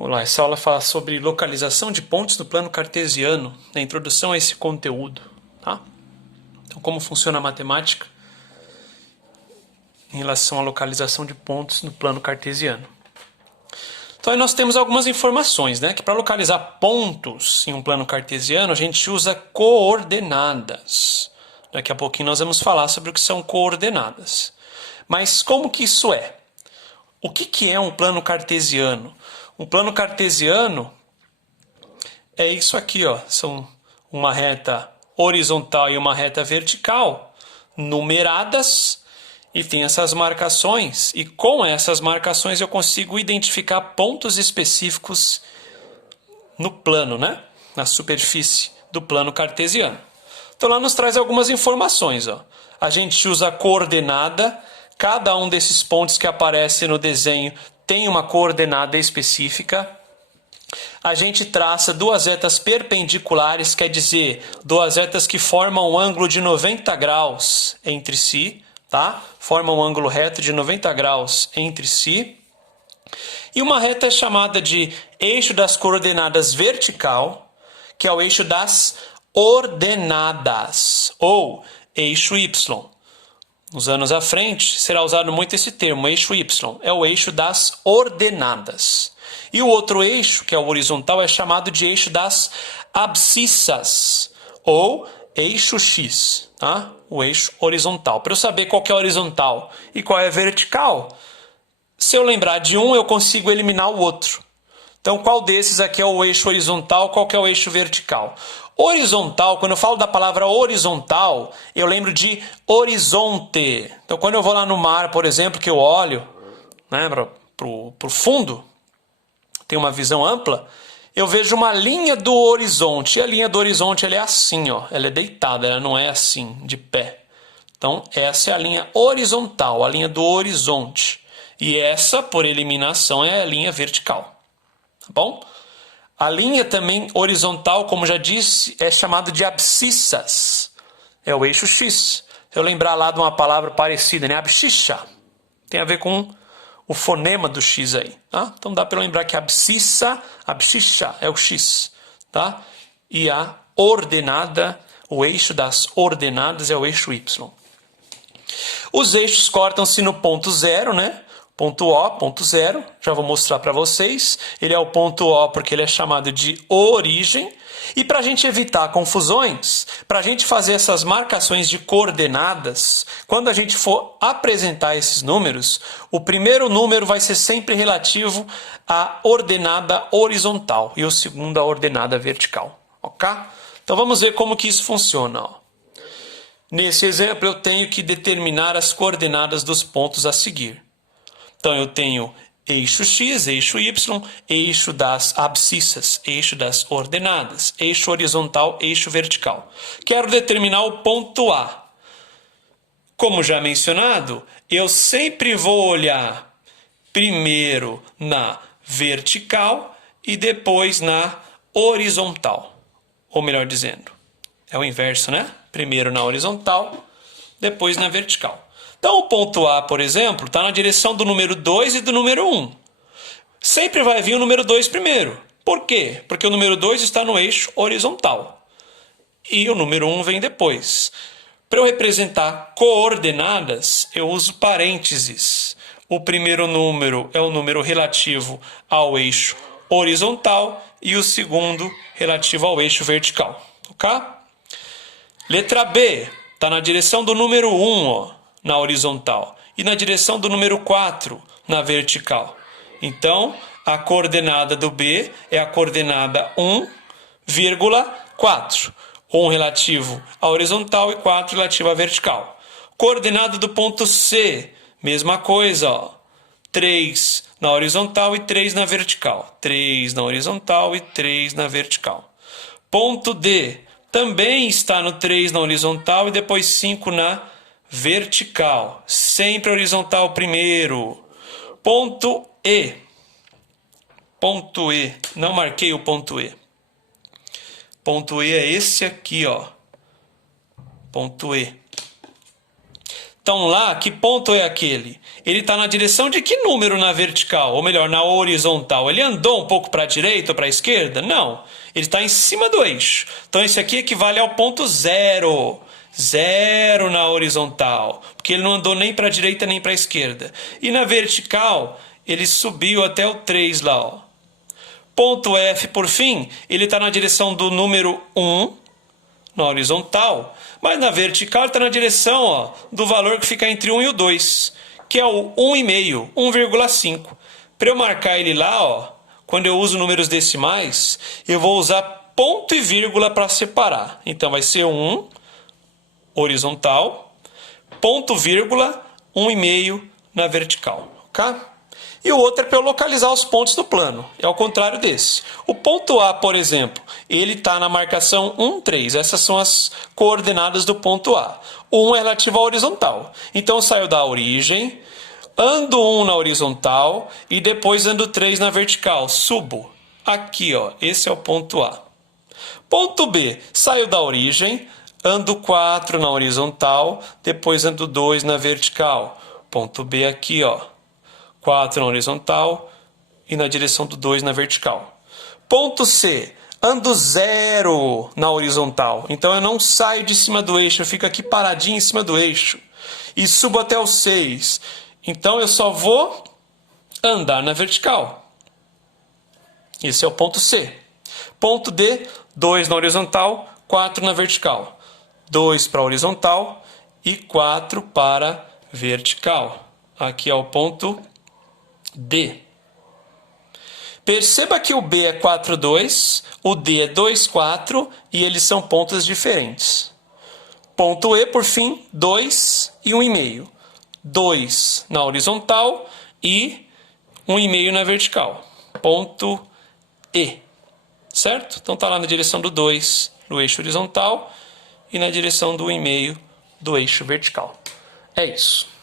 Olá, essa aula fala sobre localização de pontos no plano cartesiano, na introdução a esse conteúdo, tá? Então, como funciona a matemática em relação à localização de pontos no plano cartesiano. Então, aí nós temos algumas informações, né? Que para localizar pontos em um plano cartesiano, a gente usa coordenadas. Daqui a pouquinho nós vamos falar sobre o que são coordenadas. Mas como que isso é? O que é um plano cartesiano? Um plano cartesiano é isso aqui, ó. São uma reta horizontal e uma reta vertical, numeradas, e tem essas marcações. E com essas marcações eu consigo identificar pontos específicos no plano, né? Na superfície do plano cartesiano. Então lá nos traz algumas informações, ó. A gente usa a coordenada. Cada um desses pontos que aparece no desenho tem uma coordenada específica. A gente traça duas retas perpendiculares, quer dizer, duas retas que formam um ângulo de 90 graus entre si, tá? Formam um ângulo reto de 90 graus entre si. E uma reta chamada de eixo das coordenadas vertical, que é o eixo das ordenadas, ou eixo Y. Nos anos à frente, será usado muito esse termo, eixo Y. É o eixo das ordenadas. E o outro eixo, que é o horizontal, é chamado de eixo das abscissas, ou eixo X. Tá? O eixo horizontal. Para eu saber qual que é horizontal e qual é vertical, se eu lembrar de um, eu consigo eliminar o outro. Então, qual desses aqui é o eixo horizontal, qual que é o eixo vertical? Horizontal, quando eu falo da palavra horizontal, eu lembro de horizonte. Então, quando eu vou lá no mar, por exemplo, que eu olho, né, para o fundo, tenho uma visão ampla, eu vejo uma linha do horizonte. E a linha do horizonte ela é assim, ó, ela é deitada, ela não é assim, de pé. Então, essa é a linha horizontal, a linha do horizonte. E essa, por eliminação, é a linha vertical. Tá bom? A linha também horizontal, como já disse, é chamada de abscissas. É o eixo X. Se eu lembrar lá de uma palavra parecida, né? Abscissa. Tem a ver com o fonema do X aí. Tá? Então dá para lembrar que abscissa é o X. Tá? E a ordenada, o eixo das ordenadas é o eixo Y. Os eixos cortam-se no ponto zero, né? Ponto O, ponto zero, já vou mostrar para vocês. Ele é o ponto O porque ele é chamado de origem. E para a gente evitar confusões, para a gente fazer essas marcações de coordenadas, quando a gente for apresentar esses números, o primeiro número vai ser sempre relativo à ordenada horizontal e o segundo à ordenada vertical. Ok? Então vamos ver como que isso funciona. Ó. Nesse exemplo eu tenho que determinar as coordenadas dos pontos a seguir. Então, eu tenho eixo X, eixo Y, eixo das abscissas, eixo das ordenadas, eixo horizontal, eixo vertical. Quero determinar o ponto A. Como já mencionado, eu sempre vou olhar primeiro na vertical e depois na horizontal. Ou melhor dizendo, é o inverso, né? Primeiro na horizontal, depois na vertical. Então, o ponto A, por exemplo, está na direção do número 2 e do número 1. Sempre vai vir o número 2 primeiro. Por quê? Porque o número 2 está no eixo horizontal. E o número 1 vem depois. Para eu representar coordenadas, eu uso parênteses. O primeiro número é o número relativo ao eixo horizontal e o segundo relativo ao eixo vertical. Ok? Letra B está na direção do número 1, ó. Na horizontal, e na direção do número 4, na vertical. Então, a coordenada do B é a coordenada 1,4. 1 relativo à horizontal e 4 relativo à vertical. Coordenada do ponto C, mesma coisa, ó. 3 na horizontal e 3 na vertical. 3 na horizontal e 3 na vertical. Ponto D também está no 3 na horizontal e depois 5 na vertical, sempre horizontal primeiro. Ponto E. Ponto E. Não marquei o ponto E. Ponto E é esse aqui, ó. Ponto E. Então lá, que ponto é aquele? Ele está na direção de que número na vertical? Ou melhor, na horizontal? Ele andou um pouco para a direita ou para a esquerda? Não. Ele está em cima do eixo. Então esse aqui equivale ao ponto 0. 0 na horizontal. Porque ele não andou nem para a direita nem para a esquerda. E na vertical, ele subiu até o 3 lá. Ó. Ponto F, por fim, ele está na direção do número 1 na horizontal. Mas na vertical está na direção, ó, do valor que fica entre 1 e o 2, que é o 1,5, 1,5. Para eu marcar ele lá, ó, quando eu uso números decimais, eu vou usar ponto e vírgula para separar. Então vai ser 1 horizontal, ponto vírgula, 1,5 na vertical. Ok? E o outro é para eu localizar os pontos do plano. É ao contrário desse. O ponto A, por exemplo, ele está na marcação 1, 3. Essas são as coordenadas do ponto A. O 1 é relativo à horizontal. Então eu saio da origem, ando 1 na horizontal e depois ando 3 na vertical. Subo. Aqui, ó, esse é o ponto A. Ponto B, saio da origem, ando 4 na horizontal, depois ando 2 na vertical. Ponto B aqui, ó. 4 na horizontal e na direção do 2 na vertical. Ponto C, ando 0 na horizontal. Então eu não saio de cima do eixo, eu fico aqui paradinho em cima do eixo. E subo até o 6. Então eu só vou andar na vertical. Esse é o ponto C. Ponto D, 2 na horizontal, 4 na vertical. 2 para a horizontal e 4 para a vertical. Aqui é o ponto D. Perceba que o B é 4, 2, o D é 2, 4 e eles são pontos diferentes. Ponto E, por fim, 2 e 1,5. 2 na horizontal e 1,5 na vertical. Ponto E. Certo? Então está lá na direção do 2 no eixo horizontal e na direção do 1,5 do eixo vertical. É isso.